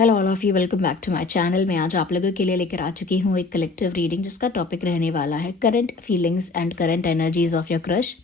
Hello all of you, welcome back to my channel. मैं आज आप लोगों के लिए लेकर आ चुकी हूँ एक कलेक्टिव रीडिंग जिसका टॉपिक रहने वाला है current feelings and current energies of your crush,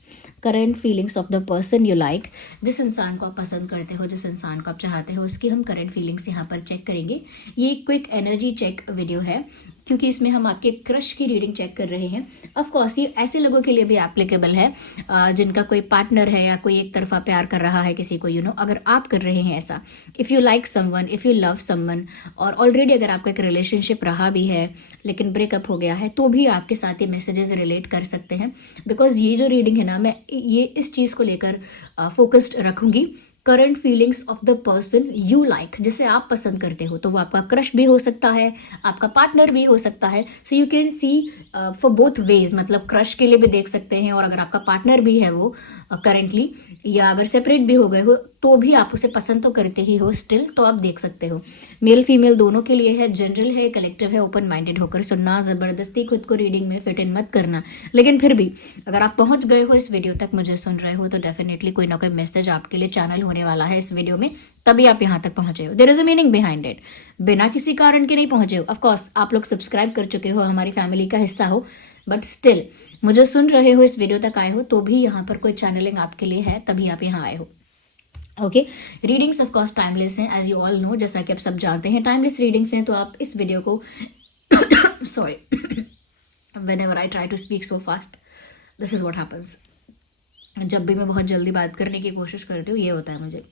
current feelings of the person you like. जिस इंसान को आप पसंद करते हो, जिस इंसान को आप चाहते हो, उसकी हम करंट फीलिंग्स यहाँ पर चेक करेंगे। ये एक क्विक एनर्जी चेक वीडियो है क्योंकि इसमें हम आपके क्रश की रीडिंग चेक कर रहे हैं। ऑफ कोर्स ये ऐसे लोगों के लिए भी एप्लीकेबल है जिनका कोई पार्टनर है या कोई एक तरफा प्यार कर रहा है किसी को, अगर आप कर रहे हैं ऐसा, if you like someone, if you love someone, और ऑलरेडी अगर आपका एक रिलेशनशिप रहा भी है लेकिन ब्रेकअप हो गया है, तो भी आपके साथ ये मैसेजेस रिलेट कर सकते हैं। बिकॉज ये जो रीडिंग है ना, मैं ये इस चीज़ को लेकर फोकस्ड रखूंगी, current feelings of the person you like, जिसे आप पसंद करते हो। तो वो आपका क्रश भी हो सकता है, आपका पार्टनर भी हो सकता है। So you can see for both ways, मतलब क्रश के लिए भी देख सकते हैं, और अगर आपका पार्टनर भी है वो करेंटली, या अगर सेपरेट भी हो गए हो तो भी आप उसे पसंद तो करते ही हो स्टिल, तो आप देख सकते हो। मेल फीमेल दोनों के लिए है, जनरल है, कलेक्टिव है। ओपन माइंडेड होकर सुनना, ज़बरदस्ती खुद को रीडिंग में फिट इन मत करना। लेकिन फिर भी अगर आप पहुंच गए हो इस वीडियो तक, मुझे सुन रहे हो, तो डेफिनेटली कोई ना कोई मैसेज आपके लिए चैनल होने वाला है इस वीडियो में, तभी आप यहाँ तक पहुंचे हो। There is a meaning behind it. बिना किसी कारण के नहीं पहुंचे हो। ऑफकोर्स आप लोग सब्सक्राइब कर चुके हो, हमारी फैमिली का हिस्सा हो, बट स्टिल मुझे सुन रहे हो, इस वीडियो तक आए हो, तो भी यहाँ पर कोई चैनलिंग आपके लिए है, तभी आप यहाँ आए हो। Okay, readings of course timeless हैं, एज यू ऑल नो, जैसा कि आप सब जानते हैं टाइमलेस रीडिंग्स हैं। तो आप इस वीडियो को sorry whenever I try to speak so fast, this is what happens. जब भी मैं बहुत जल्दी बात करने की कोशिश करती हूँ, ये होता है मुझे।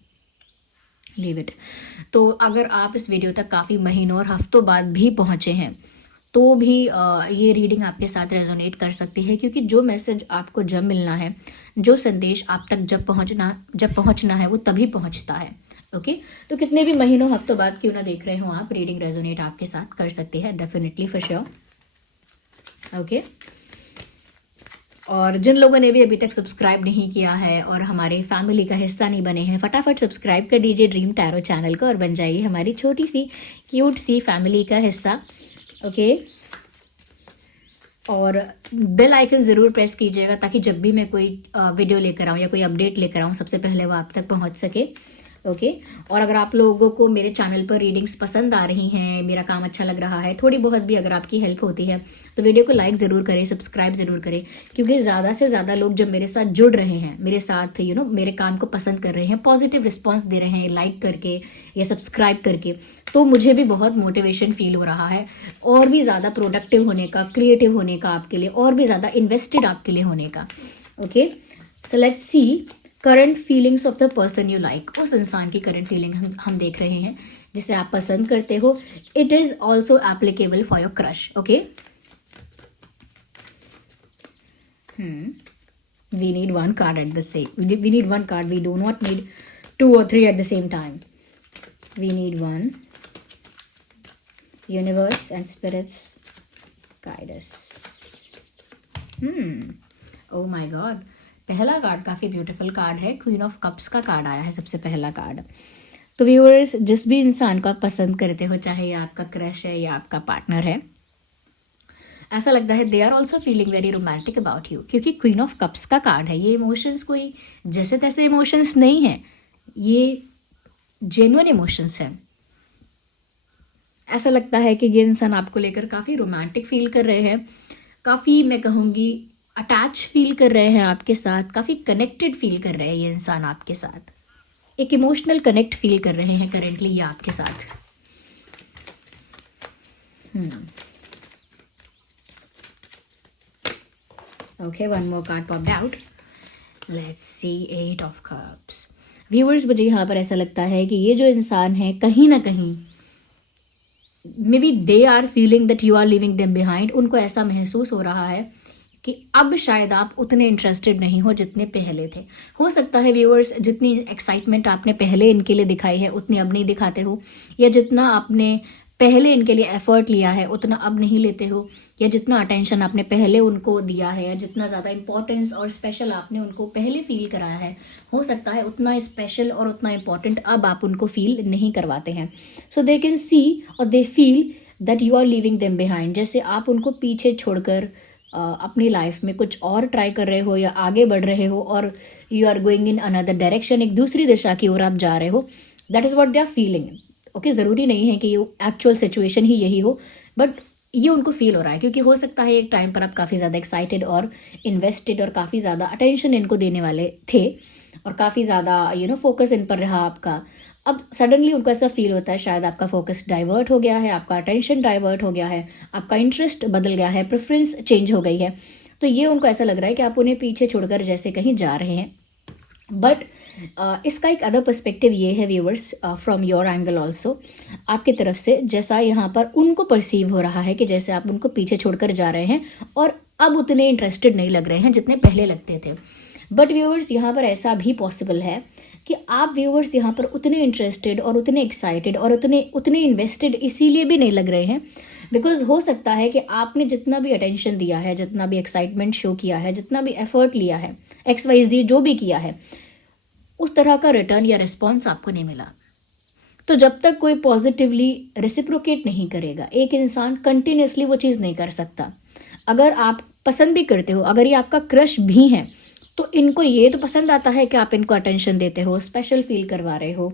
Leave it. तो अगर आप इस वीडियो तक काफ़ी महीनों और हफ्तों बाद भी पहुँचे हैं, तो भी ये रीडिंग आपके साथ रेजोनेट कर सकती है, क्योंकि जो मैसेज आपको जब मिलना है, जो संदेश आप तक जब पहुंचना है, वो तभी पहुंचता है। ओके, तो कितने भी महीनों हफ्तों बाद क्यों ना देख रहे हो आप, रीडिंग रेजोनेट आपके साथ कर सकती है, डेफिनेटली, फॉर श्योर। ओके, और जिन लोगों ने भी अभी तक सब्सक्राइब नहीं किया है और हमारे फैमिली का हिस्सा नहीं बने हैं, फटाफट सब्सक्राइब कर दीजिए ड्रीम टैरो चैनल को और बन जाइए हमारी छोटी सी क्यूट सी फैमिली का हिस्सा। ओके, और बेल आइकन ज़रूर प्रेस कीजिएगा ताकि जब भी मैं कोई वीडियो लेकर आऊँ या कोई अपडेट लेकर आऊँ, सबसे पहले वो आप तक पहुँच सके। ओके, और अगर आप लोगों को मेरे चैनल पर रीडिंग्स पसंद आ रही हैं, मेरा काम अच्छा लग रहा है, थोड़ी बहुत भी अगर आपकी हेल्प होती है, तो वीडियो को लाइक ज़रूर करें, सब्सक्राइब ज़रूर करें, क्योंकि ज़्यादा से ज़्यादा लोग जब मेरे साथ जुड़ रहे हैं, मेरे साथ मेरे काम को पसंद कर रहे हैं, पॉजिटिव रिस्पॉन्स दे रहे हैं लाइक करके या सब्सक्राइब करके, तो मुझे भी बहुत मोटिवेशन फील हो रहा है और भी ज़्यादा प्रोडक्टिव होने का, क्रिएटिव होने का आपके लिए, और भी ज़्यादा इन्वेस्टेड आपके लिए होने का। Okay, so let's see current feelings of the person you like. उस इंसान की करंट फीलिंग हम देख रहे हैं जिसे आप पसंद करते हो। It is also applicable for your crush. Okay, we need one card at the same, we need one card, we do not need 2 or 3 at the same time, we need one. Universe and spirits guide us. Oh my god, पहला card काफ़ी beautiful card है, queen of cups का card आया है सबसे पहला card. तो viewers, जिस भी इंसान को आप पसंद करते हो, चाहे ये आपका क्रश है या आपका पार्टनर है, ऐसा लगता है they are also feeling very romantic about you, क्योंकि क्वीन ऑफ कप्स का कार्ड है। ये इमोशंस कोई जैसे तैसे इमोशंस नहीं है, ये जेन्युइन इमोशंस हैं। ऐसा लगता है कि ये इंसान आपको लेकर काफ़ी रोमांटिक फील कर रहे हैं, काफ़ी, मैं कहूँगी, अटैच फील कर रहे हैं आपके साथ, काफ़ी कनेक्टेड फील कर रहे हैं ये इंसान आपके साथ, एक इमोशनल कनेक्ट फील कर रहे हैं करेंटली ये आपके साथ। Okay, one more card popped out, let's see 8 of cups. Viewers, मुझे यहाँ पर ऐसा लगता है कि ये जो इंसान है, कहीं ना कहीं maybe they are feeling that you are leaving them behind. उनको ऐसा महसूस हो रहा है कि अब शायद आप उतने इंटरेस्टेड नहीं हो जितने पहले थे। हो सकता है व्यूअर्स, जितनी एक्साइटमेंट आपने पहले इनके लिए दिखाई है उतनी अब नहीं दिखाते हो, या जितना आपने पहले इनके लिए एफर्ट लिया है उतना अब नहीं लेते हो, या जितना अटेंशन आपने पहले उनको दिया है, या जितना ज़्यादा इंपॉर्टेंस और स्पेशल आपने उनको पहले फील कराया है, हो सकता है उतना स्पेशल और उतना इंपॉर्टेंट अब आप उनको फील नहीं करवाते हैं। सो दे कैन सी और they feel that you are leaving them behind, जैसे आप उनको पीछे छोड़कर अपनी लाइफ में कुछ और ट्राई कर रहे हो या आगे बढ़ रहे हो, और you are going in another direction, एक दूसरी दिशा की ओर आप जा रहे हो। That is what they are feeling. Okay, ज़रूरी नहीं है कि ये एक्चुअल सिचुएशन ही यही हो, बट ये उनको फील हो रहा है, क्योंकि हो सकता है एक टाइम पर आप काफ़ी ज़्यादा एक्साइटेड और इन्वेस्टेड और काफ़ी ज़्यादा अटेंशन इनको देने वाले थे और काफ़ी ज़्यादा फोकस इन पर रहा आपका। अब सडनली उनको ऐसा फील होता है शायद आपका फोकस डाइवर्ट हो गया है, आपका अटेंशन डाइवर्ट हो गया है, आपका इंटरेस्ट बदल गया है, प्रेफरेंस चेंज हो गई है। तो ये उनको ऐसा लग रहा है कि आप उन्हें पीछे छोड़कर जैसे कहीं जा रहे हैं। बट इसका एक अदर पर्सपेक्टिव ये है viewers, from your angle also, आपकी तरफ से जैसा यहाँ पर उनको परसीव हो रहा है कि जैसे आप उनको पीछे छोड़कर जा रहे हैं और अब उतने इंटरेस्टेड नहीं लग रहे हैं जितने पहले लगते थे। बट व्यूअर्स यहाँ पर ऐसा भी पॉसिबल है कि आप व्यूअर्स यहाँ पर उतने इंटरेस्टेड और उतने एक्साइटेड और उतने इन्वेस्टेड इसीलिए भी नहीं लग रहे हैं बिकॉज हो सकता है कि आपने जितना भी अटेंशन दिया है, जितना भी एक्साइटमेंट शो किया है, जितना भी एफर्ट लिया है, XYZ जो भी किया है, उस तरह का रिटर्न या रिस्पॉन्स आपको नहीं मिला। तो जब तक कोई पॉजिटिवली रेसिप्रोकेट नहीं करेगा, एक इंसान कंटिन्यूसली वो चीज़ नहीं कर सकता। अगर आप पसंद भी करते हो, अगर ये आपका क्रश भी है, तो इनको ये तो पसंद आता है कि आप इनको अटेंशन देते हो, स्पेशल फील करवा रहे हो,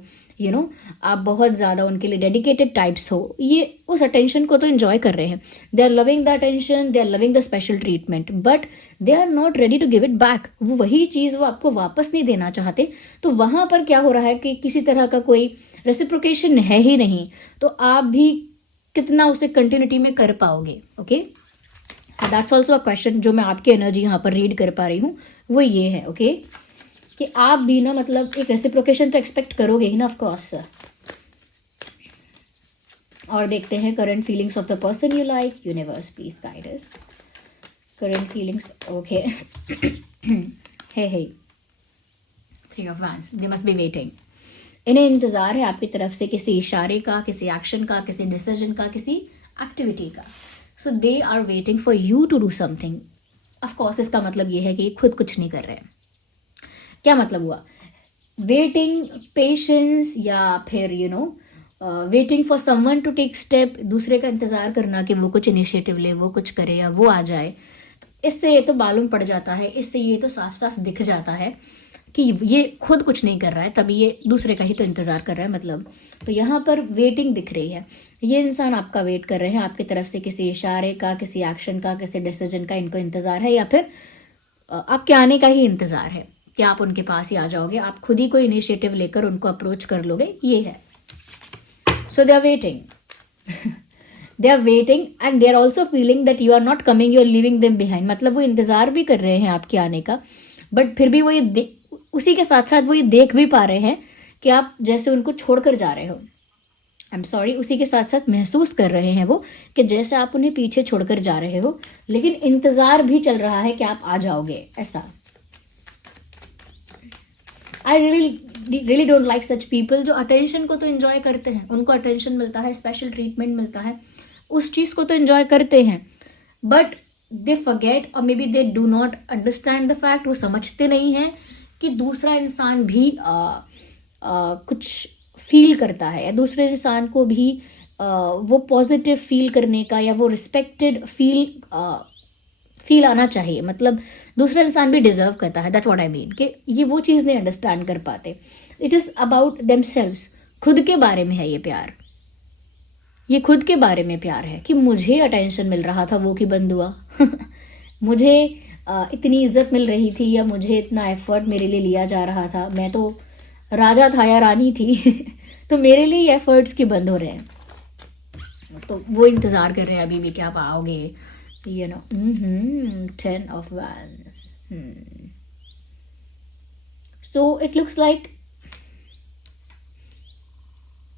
आप बहुत ज़्यादा उनके लिए डेडिकेटेड टाइप्स हो, ये उस अटेंशन को तो इन्जॉय कर रहे हैं। They are loving the attention, they are loving the special treatment, but they are not ready to give it back. वो वही चीज़ वो आपको वापस नहीं देना चाहते। तो वहाँ पर क्या हो रहा है कि किसी तरह का कोई रेसिप्रोकेशन है ही नहीं, तो आप भी कितना उसे कंटिन्यूटी में कर पाओगे। Okay, that's also a question जो मैं आपकी एनर्जी यहाँ पर रीड कर पा रही हूँ, वो ये है ओके कि आप भी ना मतलब एक रेसिप्रोकेशन तो एक्सपेक्ट करोगे ही ना, ऑफ कोर्स। और देखते हैं current feelings of the person you like, universe please guide us. Current feelings okay hey 3 of Wands, they must be waiting. इन्हें इंतज़ार है आपकी तरफ से किसी इशारे का, किसी एक्शन का, किसी डिसीजन का, किसी एक्टिविटी का। So they are waiting for you to do something. Of course इसका मतलब ये है कि खुद कुछ नहीं कर रहे हैं। क्या मतलब हुआ? वेटिंग, पेशेंस, या फिर waiting for someone to take step, दूसरे का इंतज़ार करना कि वो कुछ इनिशिएटिव ले, वो कुछ करे या वो आ जाए। इससे ये तो मालूम पड़ जाता है, इससे ये तो साफ साफ दिख जाता है कि ये खुद कुछ नहीं कर रहा है, तभी ये दूसरे का ही तो इंतज़ार कर रहा है मतलब। तो यहाँ पर वेटिंग दिख रही है। ये इंसान आपका वेट कर रहे हैं, आपकी तरफ से किसी इशारे का, किसी एक्शन का, किसी डिसीजन का इनको इंतज़ार है, या फिर आपके आने का ही इंतज़ार है कि आप उनके पास ही आ जाओगे, आप खुद ही कोई इनिशिएटिव लेकर उनको अप्रोच कर लोगे, ये है। So they are waiting they are waiting and they are also feeling that you are not coming, you are leaving them behind. मतलब वो इंतज़ार भी कर रहे हैं आपके आने का, बट फिर भी वो ये उसी के साथ साथ वो ये देख भी पा रहे हैं कि आप जैसे उनको छोड़कर जा रहे हो। आई एम सॉरी, उसी के साथ साथ महसूस कर रहे हैं वो कि जैसे आप उन्हें पीछे छोड़कर जा रहे हो, लेकिन इंतज़ार भी चल रहा है कि आप आ जाओगे, ऐसा। I really don't like such people जो अटेंशन को तो एंजॉय करते हैं, उनको अटेंशन मिलता है, स्पेशल ट्रीटमेंट मिलता है, उस चीज़ को तो एंजॉय करते हैं, बट दे फॉरगेट और may be they do not understand the fact, वो समझते नहीं हैं कि दूसरा इंसान भी कुछ फील करता है, या दूसरे इंसान को भी वो पॉजिटिव फील करने का या वो रिस्पेक्टेड फील आना चाहिए। मतलब दूसरा इंसान भी डिजर्व करता है, दैट्स व्हाट आई मीन, कि ये वो चीज़ नहीं अंडरस्टैंड कर पाते। इट इज़ अबाउट देमसेल्व्स, खुद के बारे में है ये प्यार, ये खुद के बारे में प्यार है कि मुझे अटेंशन मिल रहा था, वो कि बंद हुआ मुझे इतनी इज्जत मिल रही थी, या मुझे इतना एफर्ट मेरे लिए लिया जा रहा था, मैं तो राजा था या रानी थी तो मेरे लिए एफर्ट्स की बंद हो रहे हैं। तो वो इंतज़ार कर रहे हैं अभी भी कि आप आओगे, 10 of Wands। So it looks like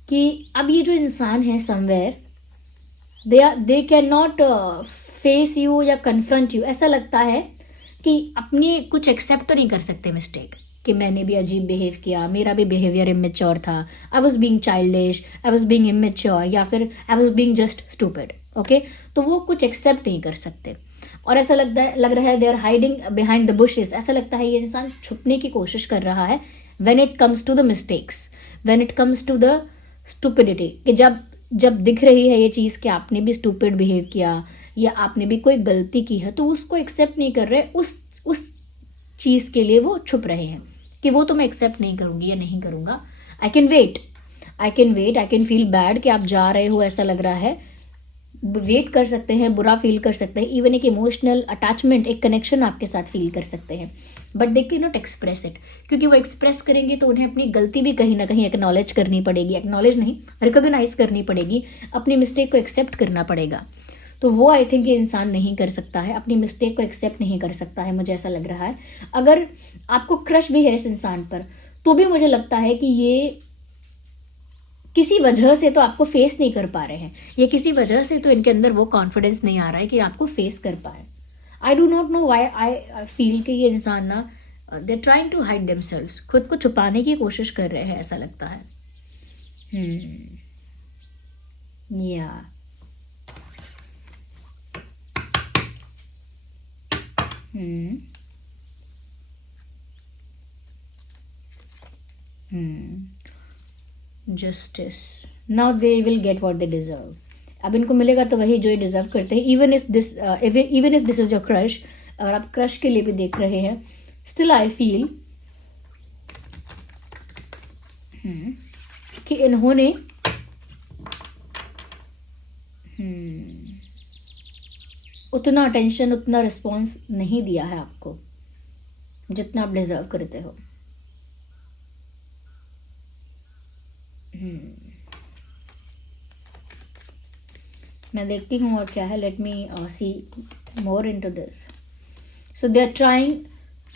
कि अब ये जो इंसान है somewhere they can not face you या कन्फ्रंट यू। ऐसा लगता है कि अपने कुछ एक्सेप्ट तो नहीं कर सकते मिस्टेक, कि मैंने भी अजीब बिहेव किया, मेरा भी बिहेवियर इमेच्योर था, I was being childish, I was being immature, या फिर I was being just stupid. Okay, तो वो कुछ एक्सेप्ट नहीं कर सकते, और ऐसा लग रहा है they are hiding behind the bushes. ऐसा लगता है ये इंसान छुपने की कोशिश कर रहा है when it comes to the mistakes, when it comes to the stupidity, कि जब दिख रही है ये चीज़ कि आपने भी स्टूपिड बिहेव किया या आपने भी कोई गलती की है, तो उसको एक्सेप्ट नहीं कर रहे, उस चीज़ के लिए वो छुप रहे हैं कि वो तो मैं एक्सेप्ट नहीं करूँगी या नहीं करूँगा, I I can wait, I can feel bad कि आप जा रहे हो, ऐसा लग रहा है, वेट कर सकते हैं, बुरा फील कर सकते हैं, इवन एक इमोशनल अटैचमेंट, एक कनेक्शन आपके साथ फील कर सकते हैं, but they can not express it, क्योंकि वो एक्सप्रेस करेंगे तो उन्हें अपनी गलती भी कहीं ना कहीं एक्नॉलेज करनी पड़ेगी, एक्नॉलेज नहीं, रिकॉग्नाइज करनी पड़ेगी, अपनी मिस्टेक को एक्सेप्ट करना पड़ेगा। तो वो आई थिंक ये इंसान नहीं कर सकता है, अपनी मिस्टेक को एक्सेप्ट नहीं कर सकता है, मुझे ऐसा लग रहा है। अगर आपको क्रश भी है इस इंसान पर, तो भी मुझे लगता है कि ये किसी वजह से तो आपको फेस नहीं कर पा रहे हैं, या किसी वजह से तो इनके अंदर वो कॉन्फिडेंस नहीं आ रहा है कि आपको फेस कर पाए। I do not know why I feel कि ये इंसान ना, they trying to hide themselves, खुद को छुपाने की कोशिश कर रहे हैं, ऐसा लगता है। या justice, now they will get what they deserve. अब इनको मिलेगा तो वही जो ये डिजर्व करते हैं। Even if this is your crush, अगर आप क्रश के लिए भी देख रहे हैं, स्टिल आई फील कि इन्होंने उतना अटेंशन, उतना रिस्पॉन्स नहीं दिया है आपको जितना आप डिजर्व करते हो। मैं देखती हूँ और क्या है, let me see more into this. So they are trying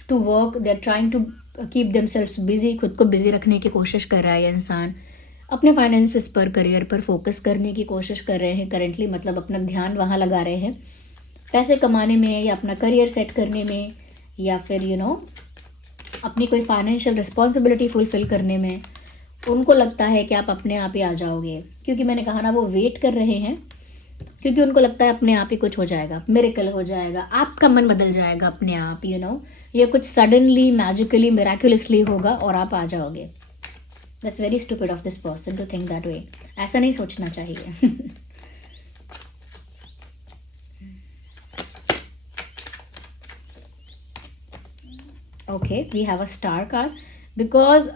to work, they are trying to keep themselves busy, खुद को बिजी रखने की कोशिश कर रहा है ये इंसान, अपने फाइनेंसेस पर, करियर पर फोकस करने की कोशिश कर रहे हैं करेंटली, मतलब अपना ध्यान वहाँ लगा रहे हैं, पैसे कमाने में, या अपना करियर सेट करने में, या फिर अपनी कोई फाइनेंशियल रिस्पॉन्सिबिलिटी फुलफिल करने में। उनको लगता है कि आप अपने आप ही आ जाओगे, क्योंकि मैंने कहा ना, वो वेट कर रहे हैं, क्योंकि उनको लगता है अपने आप ही कुछ हो जाएगा, मिरेकल हो जाएगा, आपका मन बदल जाएगा अपने आप, ये कुछ सडनली, मैजिकली, मिराकुलसली होगा और आप आ जाओगे। That's very stupid of this person to think that way. ऐसा नहीं सोचना चाहिए। Okay, we have a star card, because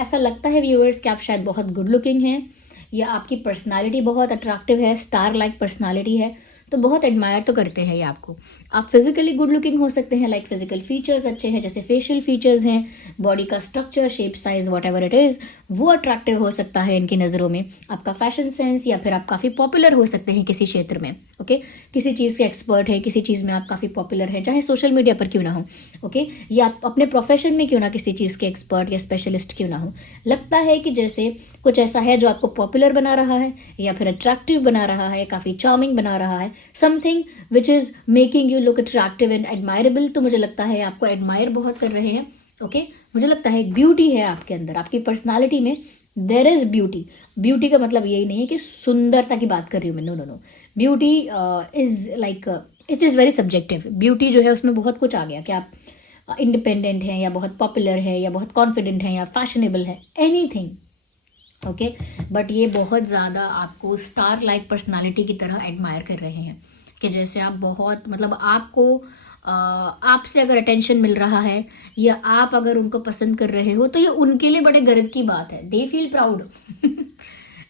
ऐसा लगता है व्यूअर्स कि आप शायद बहुत गुड लुकिंग हैं, या आपकी पर्सनालिटी बहुत अट्रैक्टिव है, स्टार लाइक पर्सनालिटी है, तो बहुत एडमायर तो करते हैं ये आपको। आप फिजिकली गुड लुकिंग हो सकते हैं, लाइक फिजिकल फीचर्स अच्छे हैं, जैसे फेशियल फीचर्स हैं, बॉडी का structure, shape, size, what ever it is, वो अट्रैक्टिव हो सकता है इनकी नज़रों में। आपका फैशन सेंस, या फिर आप काफ़ी पॉपुलर हो सकते हैं किसी क्षेत्र में, ओके, किसी चीज़ के एक्सपर्ट है, किसी चीज़ में आप काफ़ी पॉपुलर हैं, चाहे सोशल मीडिया पर क्यों ना हो, ओके, या आप अपने प्रोफेशन में क्यों ना किसी चीज़ के एक्सपर्ट या स्पेशलिस्ट क्यों ना हो। लगता है कि जैसे कुछ ऐसा है जो आपको पॉपुलर बना रहा है, या फिर अट्रैक्टिव बना रहा है, काफ़ी चार्मिंग बना रहा है, something which is making you look attractive and admirable. तो मुझे लगता है आपको एडमायर बहुत कर रहे हैं, ओके। मुझे लगता है एक ब्यूटी है आपके अंदर, आपकी पर्सनालिटी में देयर इज ब्यूटी। ब्यूटी का मतलब यही नहीं है कि सुंदरता की बात कर रही हूँ मैं, no no no. Beauty is like, it is very subjective. Beauty जो है उसमें बहुत कुछ आ गया कि आप इंडिपेंडेंट हैं, या बहुत पॉपुलर है, या बहुत कॉन्फिडेंट हैं, या फैशनेबल है, एनीथिंग, ओके। बट ये बहुत ज़्यादा आपको स्टार लाइक पर्सनालिटी की तरह एडमायर कर रहे हैं, कि जैसे आप बहुत, मतलब आपको आपसे अगर अटेंशन मिल रहा है, या आप अगर उनको पसंद कर रहे हो, तो ये उनके लिए बड़े गर्व की बात है, they feel proud,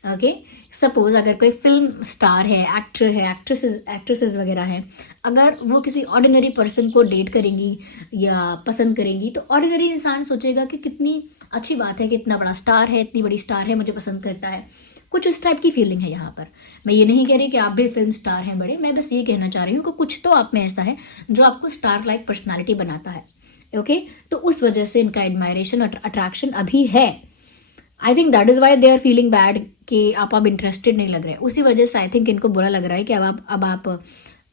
okay. Suppose अगर कोई फिल्म स्टार है, एक्टर है, एक्ट्रेसेस वगैरह हैं, अगर वो किसी ऑर्डिनरी पर्सन को डेट करेंगी या पसंद करेंगी, तो ऑर्डिनरी इंसान सोचेगा कि कितनी अच्छी बात है कि इतना बड़ा स्टार है, इतनी बड़ी स्टार है, मुझे पसंद करता है। कुछ इस टाइप की फीलिंग है यहाँ पर। मैं ये नहीं कह रही कि आप भी फिल्म स्टार हैं बड़े, मैं बस ये कहना चाह रही हूँ कि कुछ तो आप में ऐसा है जो आपको स्टार लाइक पर्सनालिटी बनाता है, ओके। तो उस वजह से इनका एडमायरेशन और अट्रैक्शन अभी है। I think that is why they are feeling bad कि आप अब इंटरेस्टेड नहीं लग रहे हैं। उसी वजह से आई थिंक इनको बुरा लग रहा है कि अब आप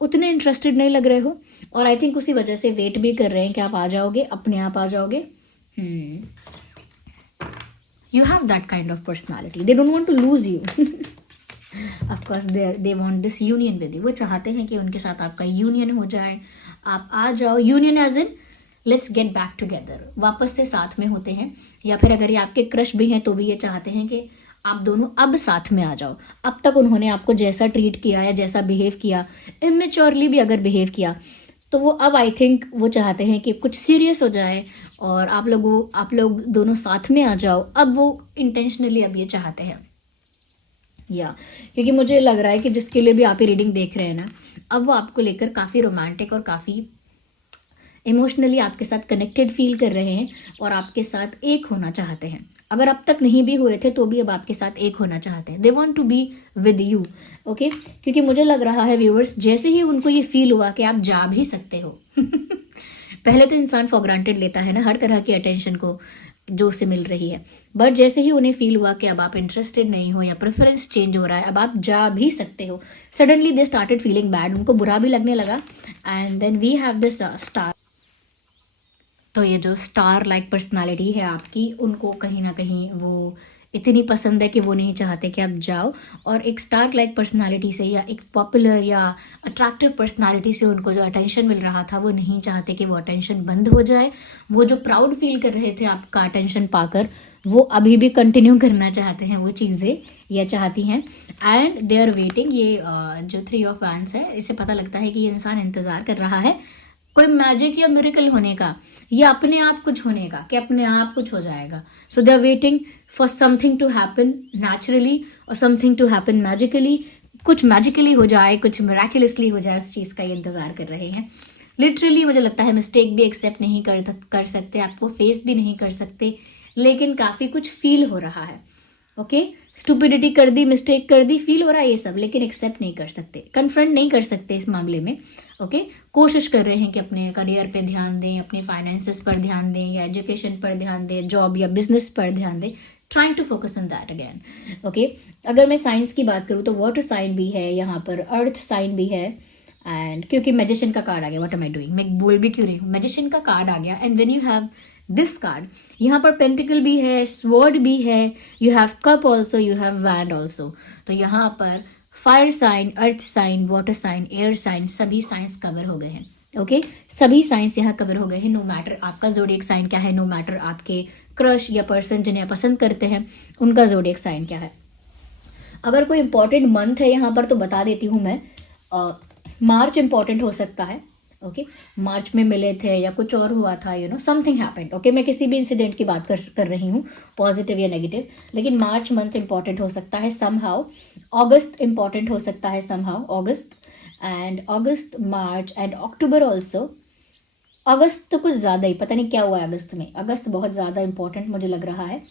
उतने इंटरेस्टेड नहीं लग रहे हो, और आई थिंक उसी वजह से वेट भी कर रहे हैं कि आप आ जाओगे, अपने आप आ जाओगे। You have that kind of personality. They don't want to lose you. Of course, they want this union with you. वो चाहते हैं कि उनके साथ आपका यूनियन हो जाए, आप आ जाओ। Union as in let's get back together, वापस से साथ में होते हैं। या फिर अगर ये आपके क्रश भी हैं तो भी ये चाहते हैं कि आप दोनों अब साथ में आ जाओ। अब तक उन्होंने आपको जैसा ट्रीट किया या जैसा बिहेव किया, इमेच्योरली भी अगर बिहेव किया, तो वो अब आई थिंक वो चाहते हैं कि कुछ सीरियस हो जाए और आप लोग दोनों साथ में आ जाओ। अब वो इंटेंशनली अब ये चाहते हैं, या क्योंकि मुझे लग रहा है कि जिसके लिए भी आप ये रीडिंग देख रहे हैं ना, अब वो आपको लेकर काफ़ी रोमांटिक और काफ़ी इमोशनली आपके साथ कनेक्टेड फील कर रहे हैं और आपके साथ एक होना चाहते हैं। अगर अब तक नहीं भी हुए थे तो भी अब आपके साथ एक होना चाहते हैं। They want to be with you, okay. क्योंकि मुझे लग रहा है व्यूअर्स, जैसे ही उनको ये फील हुआ कि आप जा भी सकते हो पहले तो इंसान फॉर ग्रांटेड लेता है ना हर तरह की अटेंशन को जो उसे मिल रही है, बट जैसे ही उन्हें फील हुआ कि अब आप इंटरेस्टेड नहीं हो या प्रेफरेंस चेंज हो रहा है, अब आप जा भी सकते हो, suddenly they started feeling bad, उनको बुरा भी लगने लगा। And then we have this star. तो ये जो स्टार लाइक पर्सनालिटी है आपकी, उनको कहीं ना कहीं वो इतनी पसंद है कि वो नहीं चाहते कि आप जाओ। और एक स्टार लाइक पर्सनालिटी से या एक पॉपुलर या अट्रैक्टिव पर्सनालिटी से उनको जो अटेंशन मिल रहा था वो नहीं चाहते कि वो अटेंशन बंद हो जाए। वो जो प्राउड फील कर रहे थे आपका अटेंशन पाकर, वो अभी भी कंटिन्यू करना चाहते हैं वो चीज़ें या चाहती हैं। And they are waiting. ये जो 3 ऑफ वैंड्स है, इससे पता लगता है कि ये इंसान इंतज़ार कर रहा है कोई मैजिक या मिरेकल होने का, या अपने आप कुछ होने का, कि अपने आप कुछ हो जाएगा। So they are waiting for something to happen naturally और समथिंग टू हैपन मैजिकली। कुछ मैजिकली हो जाए, कुछ मिराकुलसली हो जाए, उस चीज़ का ये इंतज़ार कर रहे हैं। लिटरली मुझे लगता है मिस्टेक भी एक्सेप्ट नहीं कर सकते, आपको फेस भी नहीं कर सकते, लेकिन काफ़ी कुछ फील हो रहा है। ओके, स्टुपिडिटी कर दी, मिस्टेक कर दी, फील हो रहा है ये सब, लेकिन एक्सेप्ट नहीं कर सकते, कन्फ्रंट नहीं कर सकते इस मामले में। ओके, कोशिश कर रहे हैं कि अपने करियर पे ध्यान दें, अपने फाइनेंसेस पर ध्यान दें, या एजुकेशन पर ध्यान दें, जॉब या बिजनेस पर ध्यान दें। Trying to focus on that again. Okay, अगर मैं साइंस की बात करूँ तो वाटर साइन भी है यहाँ पर, अर्थ साइन भी है। एंड क्योंकि मैजिशियन का कार्ड आ गया, व्हाट एम आई डूइंग, मैं बोल भी क्यों रही हूँ, मैजिशियन का कार्ड आ गया। And when you have this card, यहाँ पर पेंटिकल भी है, स्वॉर्ड भी है, you have cup also, you have wand also. तो यहाँ पर fire sign, earth sign, water sign, air sign, सभी साइंस कवर हो गए हैं। ओके, सभी साइंस यहाँ कवर हो गए हैं। नो मैटर आपका जोडिएक साइन क्या है, नो मैटर आपके क्रश या पर्सन जिन्हें पसंद करते हैं उनका जोडिएक साइन क्या है। अगर कोई इंपॉर्टेंट मंथ है यहाँ पर तो बता देती हूँ मैं, मार्च इंपॉर्टेंट हो सकता है। ओके, मार्च में मिले थे या कुछ और हुआ था, you know something happened. Okay, मैं किसी भी इंसिडेंट की बात कर रही हूँ, पॉजिटिव या नेगेटिव, लेकिन मार्च मंथ इंपॉर्टेंट हो सकता है समहाउ। अगस्त इंपॉर्टेंट हो सकता है somehow, August and August, March and October also. अगस्त तो कुछ ज़्यादा ही, पता नहीं क्या हुआ है अगस्त में, अगस्त बहुत ज़्यादा इंपॉर्टेंट मुझे लग रहा है।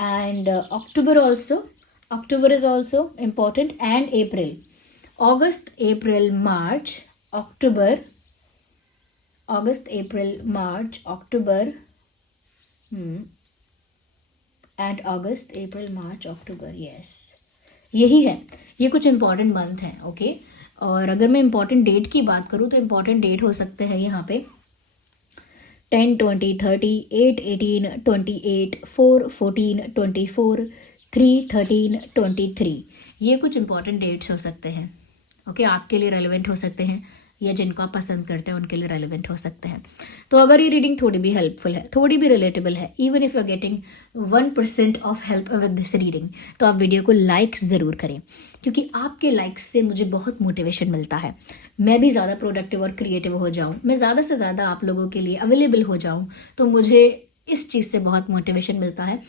And October also, October is also important, and April. August, April, March, October, August, April, March, October, and August, April, March, October, yes यही है। ये कुछ इंपॉर्टेंट मंथ हैं। ओके, और अगर मैं इंपॉर्टेंट डेट की बात करूँ तो इंपॉर्टेंट डेट हो सकते हैं यहाँ पे 10, 20, 30, 8, 18, 28, 4, 14, 24, 3, 13, 23। ये कुछ इंपॉर्टेंट डेट्स हो सकते हैं। ओके, आपके लिए रेलिवेंट हो सकते हैं या जिनको आप पसंद करते हैं उनके लिए रेलिवेंट हो सकते हैं। तो अगर ये रीडिंग थोड़ी भी हेल्पफुल है, थोड़ी भी रिलेटेबल है, even if you are getting 1% of help with this reading, तो आप वीडियो को लाइक ज़रूर करें, क्योंकि आपके लाइक्स से मुझे बहुत मोटिवेशन मिलता है। मैं भी ज़्यादा प्रोडक्टिव और क्रिएटिव हो जाऊँ, मैं ज़्यादा से ज़्यादा आप लोगों के लिए अवेलेबल हो जाऊँ, तो मुझे इस चीज़ से बहुत मोटिवेशन मिलता है।